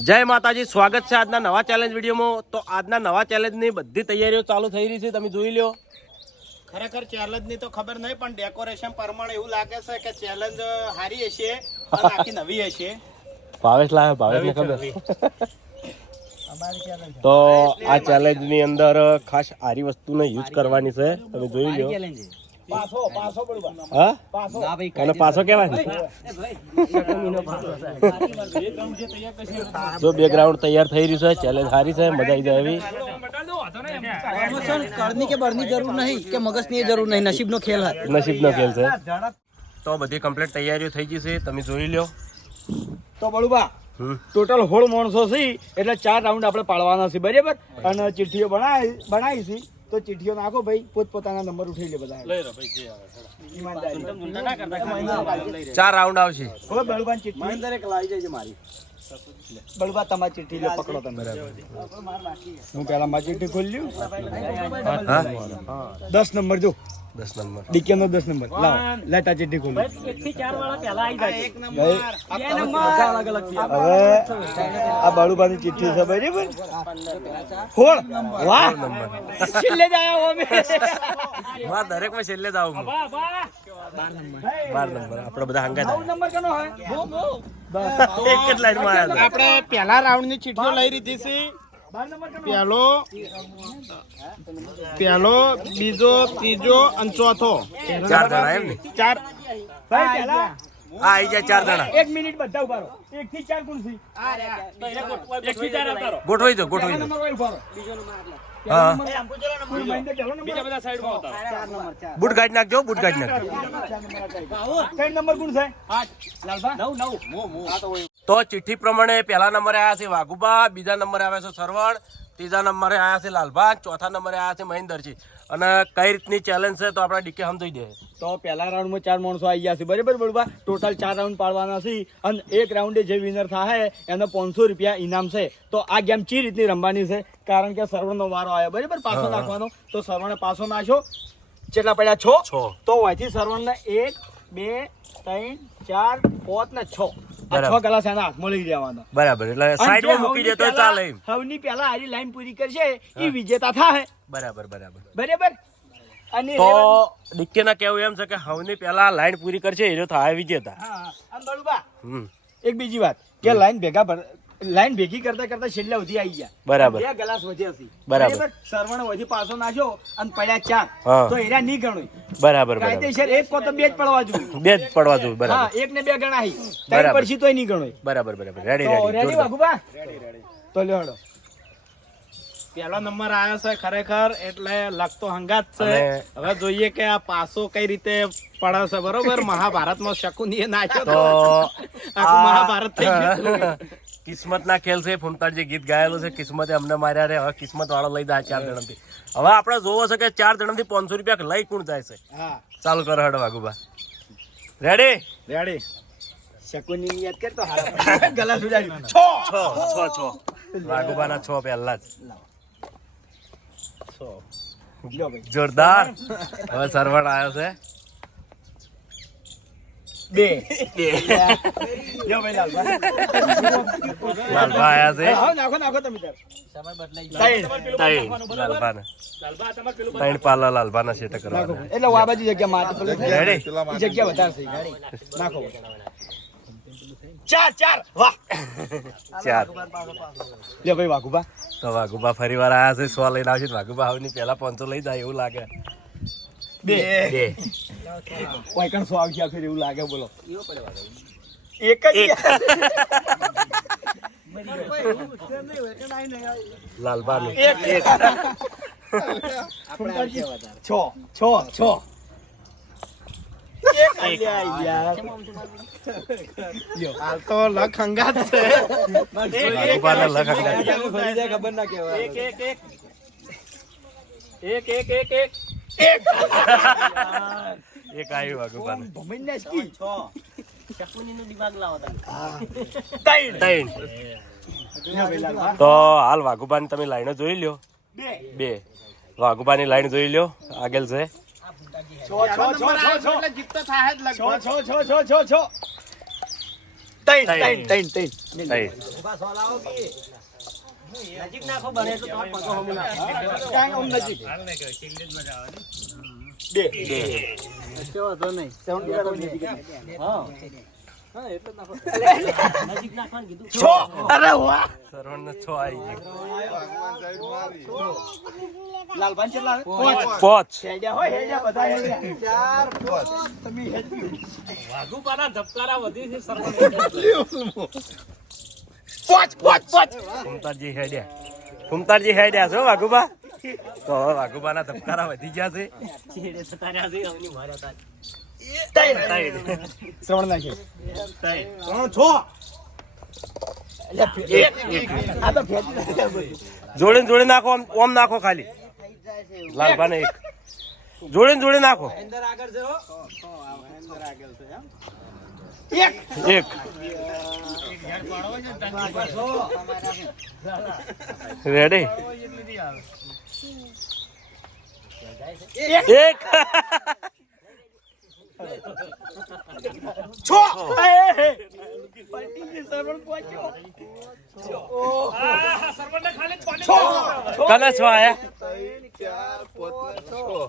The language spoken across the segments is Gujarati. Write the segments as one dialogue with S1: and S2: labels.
S1: જય માતાજી સ્વાગત છે આજના નવા ચેલેન્જ વિડીયોમાં. તો આજના નવા ચેલેન્જની બધી તૈયારીઓ ચાલુ થઈ રહી છે તમે જોઈ લ્યો.
S2: ખરેખર ચેલેન્જની તો ખબર નહીં પણ ડેકોરેશન પ્રમાણે એવું લાગે છે કે ચેલેન્જ હારી હશે બાકી નવી હશે.
S1: ભાવેશ લાવે ભાવેશ ને ખબર. તો આ ચેલેન્જની અંદર ખાસ આરી વસ્તુને યુઝ કરવાની છે તમે જોઈ
S2: લો
S1: હા? અને પાછો કેવાય જો બેકગ્રાઉન્ડ તૈયાર થઈ રહ્યું છે ચેલેન્જ સારી છે મજા આવી જાય એવી.
S3: પ્રમોશન કે બરની જરૂર નહીં કે મગજની જરૂર નહીં નસીબનો ખેલ
S1: નસીબનો ખેલ છે. તો બધી કમ્પ્લીટ તૈયારીઓ થઈ ગઈ છે તમે જોઈ લ્યો.
S4: તો બળુબા ટોટલ હોળ માણસો છે એટલે ચાર રાઉન્ડ આપણે પાડવાના છે બરાબર? અને ચિઠ્ઠીઓ બનાવી બનાવી છે. તો ચિઠ્ઠીઓ નાખો ભાઈ પોતપોતાના નંબર ઉઠાઈ લે બધા
S1: ચાર રાઉન્ડ આવશે.
S4: હવે બળુબાની ચિઠ્ઠી. બળુબા તમારી ચિઠ્ઠી લો પકડો તમે. હું પેલા મારી ચિઠ્ઠી ખોલ્યું દસ નંબર જો. આ બાળુભાઈ વાહ.
S1: દરેકમાં છેલ્લે જ બાર નંબર. આપડે બધા હંગા
S4: નંબર કનો હોય?
S1: એક જ
S2: આપણે પહેલા રાઉન્ડની ચિઠ્ઠીઓ લઈ લીધી છે. પહેલો પહેલો બીજો ત્રીજો અને ચોથો.
S1: ચાર જણા એમ
S2: ચાર.
S1: આઈ જાય ચાર જણા.
S4: એક મિનિટ બધા ઊભા રહો. એક થી ચાર કુલસી એક
S1: થી ચાર આવતા
S4: ગોઠવી
S1: દો
S4: ગોઠવી દો.
S1: બુટ ગાડી નાખજો બુટ ગાડી નાખજો.
S4: કઈ નંબર. કોણ છે?
S1: તો ચિઠ્ઠી પ્રમાણે પહેલા નંબરે આવ્યા છે વાઘુબા બીજા નંબરે આવ્યા છે સરવણ ત્રીજા નંબરે આવ્યા છે લાલભા ચોથા નંબરે આવ્યા છે મહેન્દ્રજી અને કઈ રીતની ચેલેન્જ છે તો આપણે ડીકે સમજી દે.
S4: તો પહેલા રાઉન્ડમાં ચાર માણસો આવી ગયા છે. બરાબર બરોબર ટોટલ ચાર રાઉન્ડ પાડવાના છે. અને એક રાઉન્ડે જે વિનર થાય એને પાંચસો રૂપિયા ઇનામ છે. તો આ ગેમ ચી રીતની રમવાની છે? કારણ કે સર્વણનો વારો આવ્યો. બરાબર? પાછો નાખવાનો. તો સર્વણે પાછો નાખ્યો. કેટલા પડ્યા? છો?
S1: છો.
S4: તો અહીંથી સર્વણને એક બે ત્રણ ચાર પાંચ ને છ. છ ગ્લાસ એના હાથમાં લઈ જવાના
S1: બરાબર એટલે સાઈડમાં મૂકી દે તો ચાલે
S4: હવની પહેલા હારી લાઈન પૂરી કરશે એ વિજેતા થાય
S1: બરાબર બરાબર.
S4: બરાબર? અને
S1: તો
S4: રેવણ-
S1: ડીકે ના કેવું એમ છે કે હવની પહેલા લાઈન પૂરી કરશે એ થાય વિજેતા.
S4: હા અને બળુબા
S1: હમ.
S4: એક બીજી વાત કે લાઈન ભેગા લાઈન ભેગી કરતા કરતા છેલ્લે સુધી આવી ગયા.
S1: બરાબર.
S4: બે ગ્લાસ વધ્યા છે
S1: બરાબર.
S4: સરવણ વધી પાછો નાખ્યો અને પડ્યા ચાર. તો એરા નહીં ગણું
S1: બરાબર બરાબર.
S4: કાયદેસર એક કો તો બે જ પડવા જોઈએ.
S1: બે જ પડવા જોઈએ
S4: હા એક ને બે ગણાય. ત્રણ
S1: બરાબર.
S4: પછી તોય નહીં ગણોય.
S1: બરાબર બરાબર. Ready ready
S4: ready
S1: ready
S4: ready તો લેડો હેડો.
S2: પહેલો નંબર આવ્યો છે ખરેખર એટલે લગતો હંગાત છે. હવે જોઈએ કે આ પાસો કઈ રીતે પડે છે. બરોબર? મહાભારતમાં શકુની નાખ્યો
S1: તો
S2: તો. આખું મહાભારત થઈ ગયું.
S1: કિસ્મત ના ખેલ છે. ફૂમતાજી ગીત ગાયેલું છે કિસ્મતે અમને માર્યા રે. હવે કિસ્મત વાળો લઈ જાય ચાર જણાથી. હવે આપણે જોવો છે કે ચાર જણાથી પાંચસો રૂપિયા લઈ કોણ જાય છે? ચાલુ કરો હેડો વાઘુબા. રેડી
S2: રેડી
S4: શકુની યાદ કરતો હારા ગલાસ ઉડાડ્યું
S1: છ. છ છ વાઘુબાના છ પહેલા જ. જોરદાર. હવે સરવણ આવ્યો છે.
S4: બે લ્યો ભાઈ લાલબા
S1: લાલભા આવ્યા છે
S4: હા નાખો નાખો તમે તાર ત્રણ.
S1: ત્રણ લાલભાને ત્રણ પાલા લાલભાના સેટ
S4: નાખો
S1: કરવાના
S4: એટલે આ બાજુ જગ્યા માટે પેલું જગ્યા વધારે છે નાખો ચાર ચાર વાહ
S1: ચાર
S4: લે ભાઈ વાઘુબા
S1: તો વાઘુબા ફરી વાર આયા છે સો લઈને આવશે વાઘુબા હવે પેલા પાંચસો લઈ જાય એવું લાગે
S4: ખબર ના કેવાય
S2: એક એક એક એક એક એક
S1: આવ્યું આગળ
S4: ભમેન ને સ્કી
S1: છો.
S4: શકુની નું દિમાગ લાવો તૈણ તૈણ
S1: તો હાલ વાઘુબાન તમે લાઈનો જોઈ લ્યો.
S4: બે.
S1: વાઘુબાની લાઈન જોઈ લ્યો. આગળ છે. તૈણ
S4: તૈણ તૈણ તૈણ
S1: તૈણ
S3: નજીક નાખો બને એટલું તમારે પગો હમું નાખો.
S4: કાંઈ ઓમ નજીક. બે.
S3: કશો વાંધો નહીં.
S4: સેવન્ટી વાળો બે.
S3: હા. હા, એટલે જ નાખો. નજીક નાખવાનું કીધું.
S4: છ. પાંચ
S1: પોચ
S4: પાંચ. તમે હેડ્યું.
S1: ફૂમતારજી હેડ્યા છો વાઘુબા? તો હવે વાઘુબાના ધબકારા વધી ગયા છે.
S4: શ્રવણ નાખે ત્રણ છ. નાખ્યા.
S1: જોડીને જોડી નાખો ઓમ- નાખો ખાલી. લાલભાને એક. જોડે જોડી નાખો. રેડી આગળ
S4: છ એ, એ, એ. પલટી ગઈ, શ્રવણ પહોંચ્યો. છ.
S1: કને છો આયા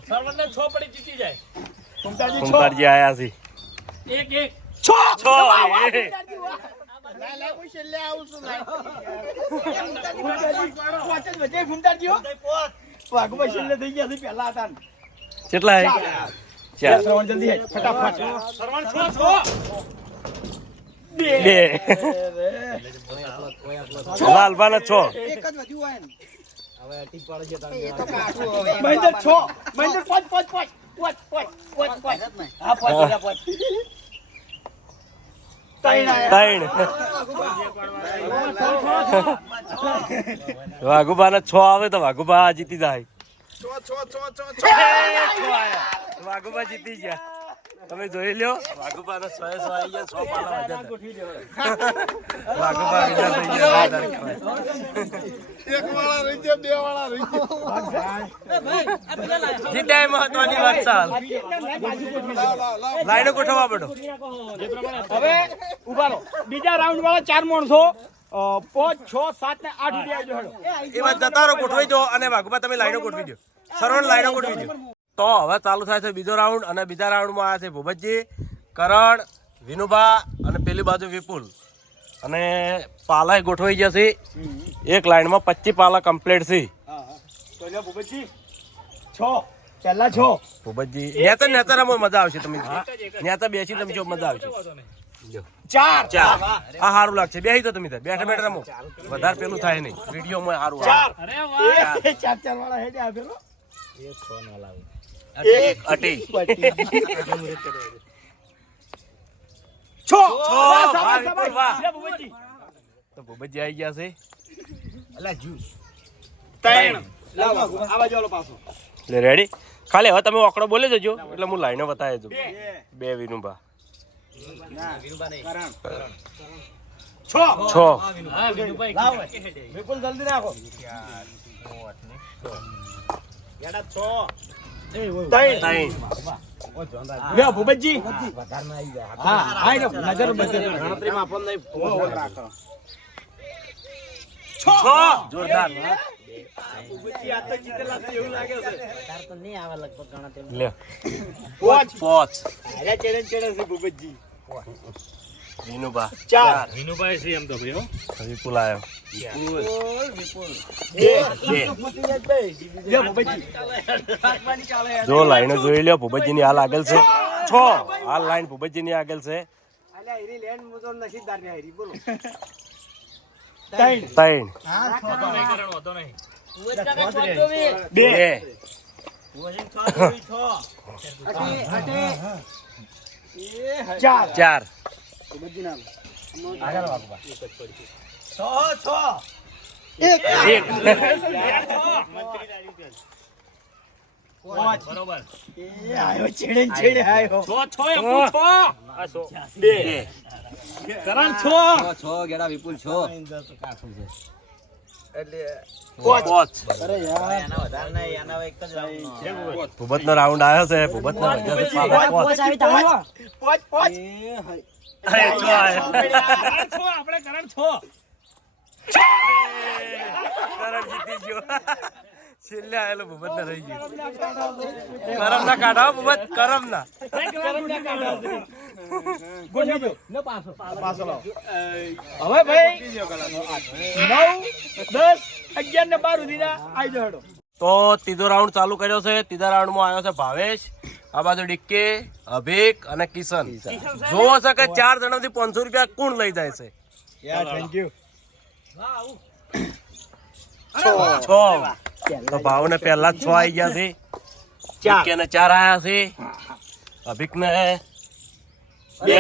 S4: ફૂમતાજી ને છો
S1: પડી જીતી જાય.
S4: છ
S1: એ.
S2: ના, ના, હું છેલ્લે આવું છું,
S4: છો છે.
S1: કેટલા.
S4: ચાર. શ્રવણ જલ્દી હેડ, ફટાફટ. બે.
S1: બે. લાલભાને છ.
S4: મહેન્દ્ર છ. મહેન્દ્ર પાંચ પાંચ પાંચ. પાંચ પાંચ પાંચ પાંચ. હા પાંચ પાંચ. ત્રણ.
S1: ત્રણ વાઘુબાને છ આવે તો વાઘુબા જીતી જાય. વાઘુબા જીતી ગયા. તમે જોઈ લ્યો. વાઘુબાને સો સો આવી ગયા સો પાલા વાઘુબા વિના થઈ ગયા બે વાળા રહી ગયા એ મહત્વની વાત ચાલ. લાઈનો ગોઠવવા પડો
S4: હવે ઊભા રહો. બીજા રાઉન્ડ વાળા ચાર માણસો પાંચ છ સાત ને આઠ રૂપિયા
S1: એ વાત જતા રહો ગોઠવી દો અને વાઘુબા તમે લાઈનો ગોઠવી દો. સરવણ લાઈનો ગોઠવી દો. તો હવે ચાલુ થાય છે બીજો રાઉન્ડ અને બીજા રાઉન્ડમાં આવ્યા છે ભૂપતજી કરણ વિનુભા અને પેલી બાજુ વિપુલ. અને પાલા ગોઠવાઈ ગયા છે. એક લાઈનમાં પચીસ પાલા કમ્પ્લીટ છે.
S4: ભૂપતજી છ પહેલા છ
S1: ભૂપતજી નેતર નેતર રમો મજા આવશે તમે નેતર બેસી તમે જો મજા આવશે.
S4: ચાર.
S1: ચાર. આ સારું લાગશે. બેસી તો તમે ત્યાં. બેઠા બેઠા રમો. વધારે પેલું થાય નહીં. વિડીયોમાં સારું
S4: ચાર. ચાર ચાર વાળા હેડે આપેલો
S1: એક અટી
S4: છ વાહ,
S1: તો આવી ગયા છે.
S4: ત્રણ. લાવો, પાછો.
S1: રેડી ખાલી હવે તમે ઓકડો બોલી જજો. એટલે હું લાઈનો બતાવી દઉં.
S4: બે.
S1: બે વિનુભા.
S4: કરણ. છ.
S1: છ.
S4: જલ્દી નાખો ભૂપતજી. હા નજર ગણતરીમાં આપણને
S1: છ. જોરદાર.
S4: ભૂપતજી આ તો જીતેલા છે એવું લાગે છે
S3: એમ તો
S4: ભાઈ હો.
S1: વિનુભા
S4: ચાર
S1: વિપુલ આવ્યો
S4: બે લ્યો,
S1: જો લાઈનો જોઈ લ્યો ભૂપતજી ની હાલ આગળ છે. છ. હાલ લાઈન ભૂપતજી ની આગળ છે.
S4: ત્રણ
S1: ત્રણ
S4: બે
S1: બે
S4: ચાર
S1: ચાર એક
S4: પાંચ એ આયો છેડે છેડે આયો
S1: બે પોચ ભૂપત નો રાઉન્ડ આવ્યો છે ભૂપત નો
S3: પોચ આવી
S4: પાંચ. પાંચ.
S1: અરે, છો આયા.
S2: કરણ આપણે કરણ છો.
S1: કરમ જીતી ગયો. છેલ્લે આયેલો ભૂપત ને રહી ગયો. કરમ ના કાઢો ભૂપત કરમ ના
S4: ગોઠવી દો. પાછો. લાવો. હવે ભાઈ નવ દસ અગિયાર ને બાર સુધીના આવી જાઓ
S1: તો ત્રીજો રાઉન્ડ ચાલુ કર્યો છે. ત્રીજા રાઉન્ડમાં આવ્યો છે ભાવેશ આ બાજુ ડિક્કે અભિક અને કિશન. જોવો છે કે ચાર જણાથી પાંચસો રૂપિયા કોણ લઈ જાય છે.
S4: થેન્ક યુ
S1: છ. તો ભાવને પહેલા છ આવી ગયા છે. ડિક્કે ચાર આયા છે. અભિક ને બે.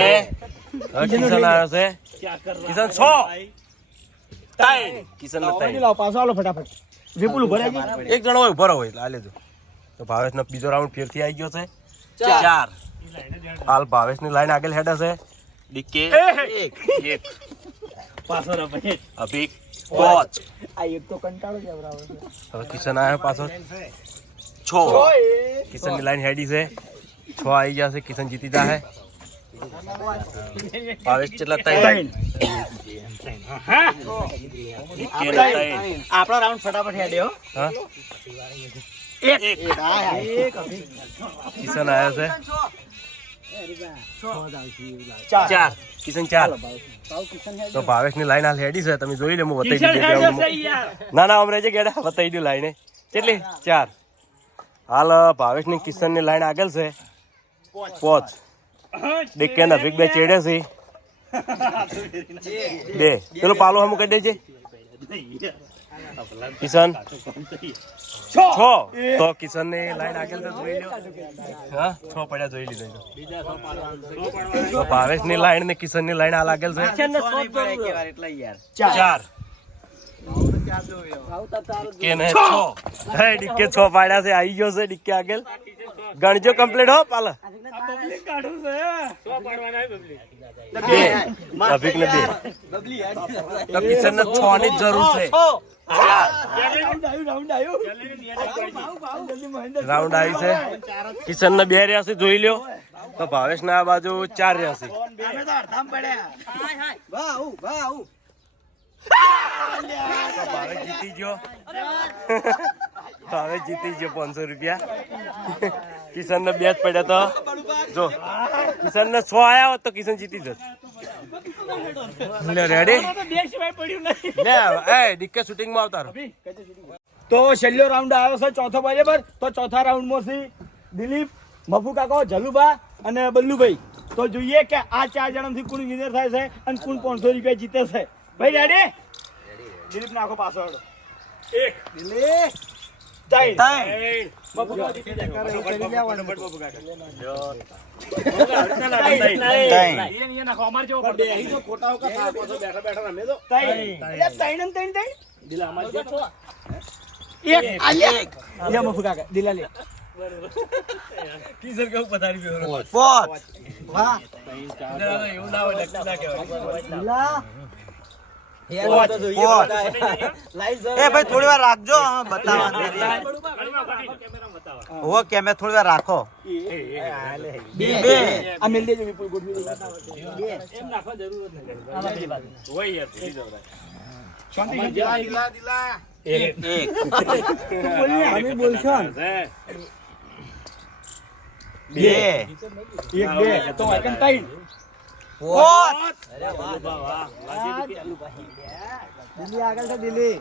S1: કિશન આવ્યો છે. કિશન છ કિશન ને
S4: હવે
S1: ત્રણ
S4: લાવો પાછો આલો ફટાફટ. વિપુલ
S1: એક જણો ઊભો રહો એટલે આ લેજો તો ભાવેશ નો બીજો રાઉન્ડ ફેરથી આવી ગયો છે. ચાર. હાલ ભાવેશની લાઈન આગળ હેડ છે. ડીકે એક
S2: પાછો
S1: અભિક પાંચ
S4: આ એક તો કંટાળો જ આવરાવે છે.
S1: હવે કિશન આવ્યો પાછો. છ. કિશનની લાઈન હેડી છે. છ આવી ગયા છે કિશન જીતી જાહે. ભાવેશ કેટલા ત્રણ. ડીકે ને ત્રણ
S3: આપણો રાઉન્ડ ફટાફટ હેડ્યો
S1: કિશન આવ્યો છે.
S4: ચાર.
S1: કિશન ચાર. તો ભાવેશની લાઈન હાલ હેડી છે. તમે જોઈ લે હું બતાવી ના ના અમરે છે ગેડા બતાવી દઉં લાઈને કેટલી? ચાર. હાલ ભાવેશની કિશનની લાઈન આગળ છે. પોચ. ડિક્કે ના ભીગ બે ચેડે. છે. બે. પેલો પાલો હમ કરી દેજે. કિશન? છ. તો કિશન ને લાઈન આગળ જોઈ લો હા છ પડ્યા જોઈ લીધો તો ભાવેશની લાઈન ને કિશનની લાઈન આ લાગેલ છે. ચાર. કે ને છ. હે ડિક્કે છ પાડ્યા છે આવી ગયો છે ડિક્કે આગળ. ગણજો કમ્પ્લીટ હો પાલ. બે. અભિક ને બે. તો કિશન ને છ ની જરૂર છે.
S4: રાઉન્ડ
S1: આવી છે. કિશન ને બે રહ્યા જોઈ લ્યો. તો ભાવેશ ના બાજુ ચાર રહ્યા ભાવેશ જીતી ગયો. ભાવેશ જીતી ગયો પાંચસો રૂપિયા. કિશન ને બે જ પડ્યા તો. જો કિશન ને છ આયા હોત તો કિશન જીતી જત. લે રેડી લે એ ડીકે શૂટિંગમાં આવતા
S4: તો છેલ્લો રાઉન્ડ આવ્યો છે ચોથો બરાબર. તો ચોથા રાઉન્ડમાંથી દિલીપ મફુ કાકો જલુબા અને બલ્લુભાઈ. તો જોઈએ કે આ ચાર જણાથી કોણ વિનર થાય છે અને કોણ પાંચસો રૂપિયા જીતે છે. ભાઈ રેડી દિલીપ નાખો પાછળ. એક. દિલીપ. ત્રણ. આલ્યા. લે મફુ કાકા દિલા લે
S1: કિશન કેવું પથારી એવું ના હોય નક્કી ના કહેવાય.
S3: એ ભાઈ થોડી વાર રાખજો હા, બતાવવાનું. ઓ કેમે થોડી વાર રાખો.
S4: બે.
S3: એક.
S4: બે. તો ને?
S3: બે
S4: એક બે તો આઈકન દિલ્હી આગળ છે દિલ્હી.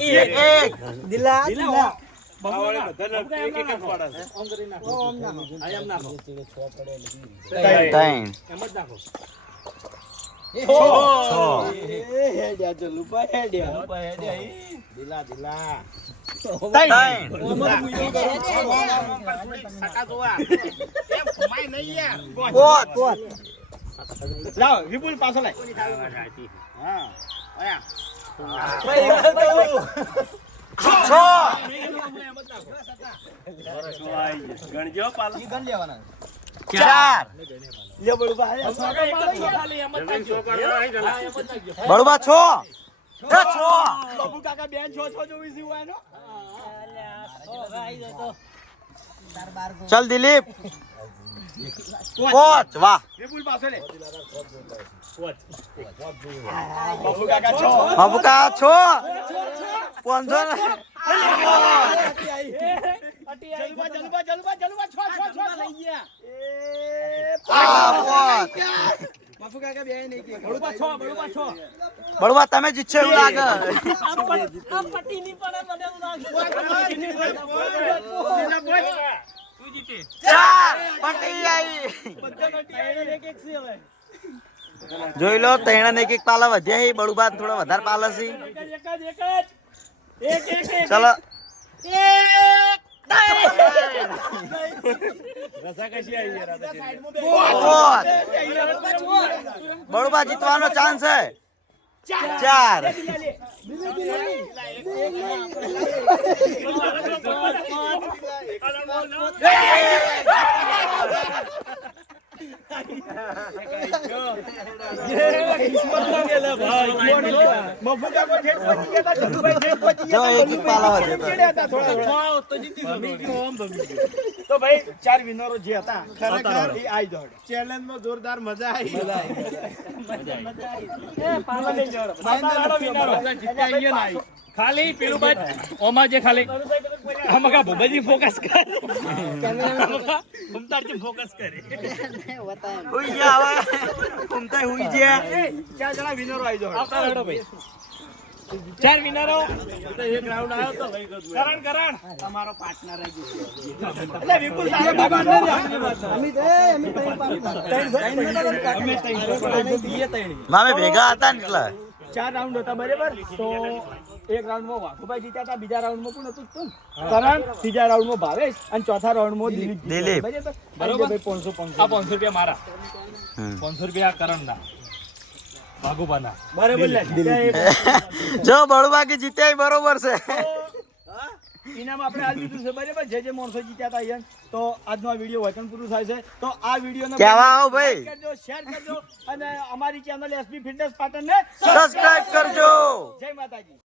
S3: એક. એક.
S4: દિલા દિલા
S3: ત્રણ
S4: એ લાવ વિપુલ પાછો લાય
S1: ગણજો પાલા.
S3: ચાર
S4: લે બળુબા આયા.
S3: બળવા છો એ છો
S4: બાબુ કાકા બેન છો છો જોવી છે એનો
S3: ચલ દિલીપ. પોચ વાહ.
S4: વિપુલ પાસે લે. બાપુ કાકા છો.
S3: બાપુ કા છો? ને.
S4: જલવા જલવા જલવા જલવા છો છો છો. લઈ ગયા.
S3: આ પોચ બળવા તમે જીતશો એવું લાગે. જોઈ લો ત્રણ એક એક પાલા વધ્યા છે બળુબા થોડા વધારે પાલા છે. ચલો. પોચ. બળુબા જીતવાનો ચાન્સ છે ચાર
S4: બાપુ ચાર વિનરો જે હતા ખરેખર એ આઈ દોડ
S2: ચેલેન્જમાં જોરદાર મજા આવી
S5: ખાલી પેલું બાદ ઓમાં જે ખાલી. આમાં કા ભૂપેજી ફોકસ કર? ઘૂમતાડજી ફોકસ કરે.
S3: હુઈ ગયા હવે. ઘૂમતા હુઈ ગયા.
S4: ચાર જણા વિનરો આવી દોડ
S5: આવતા રહેડો ભાઈ. ચાર વિનરો એક રાઉન્ડ આવ્યો તો કરણ કરણ.
S2: તમારો પાર્ટનર
S4: એટલે વિપુલ તારે બાબા
S3: મામે ભેગા હતા ને એટલે.
S4: ચાર રાઉન્ડ હતા બરાબર? તો એક રાઉન્ડમાં વાઘુભાઈ જીત્યા હતા બીજા રાઉન્ડમાં પણ હતું તું. કરણ ત્રીજા રાઉન્ડમાં ભાવેશ અને ચોથા રાઉન્ડમાં દિલીપ
S3: દિલીપ.
S4: બરોબર. પાંચસો પાંચસો.
S5: આ પાંચસો રૂપિયા મારા. પાંચસો રૂપિયા કરણના. વાઘુભાના.
S4: બરાબર
S3: જો બળબાકી જીત્યા બરોબર છે.
S4: ઇનામ આપણે આજ દીધું છે બરાબર? જે જે માણસો જીત્યા હતા અહીંયા તો આજનો આ વીડિયો વચન પૂરું થાય છે. તો આ વિડીયોને
S3: કહેવા આવો ભાઈ.
S4: કરજો શેર કરજો અને અમારી ચેનલ એસપી ફિટનેસ પાટણને
S3: સબસ્ક્રાઇબ કરજો.
S4: જય માતાજી.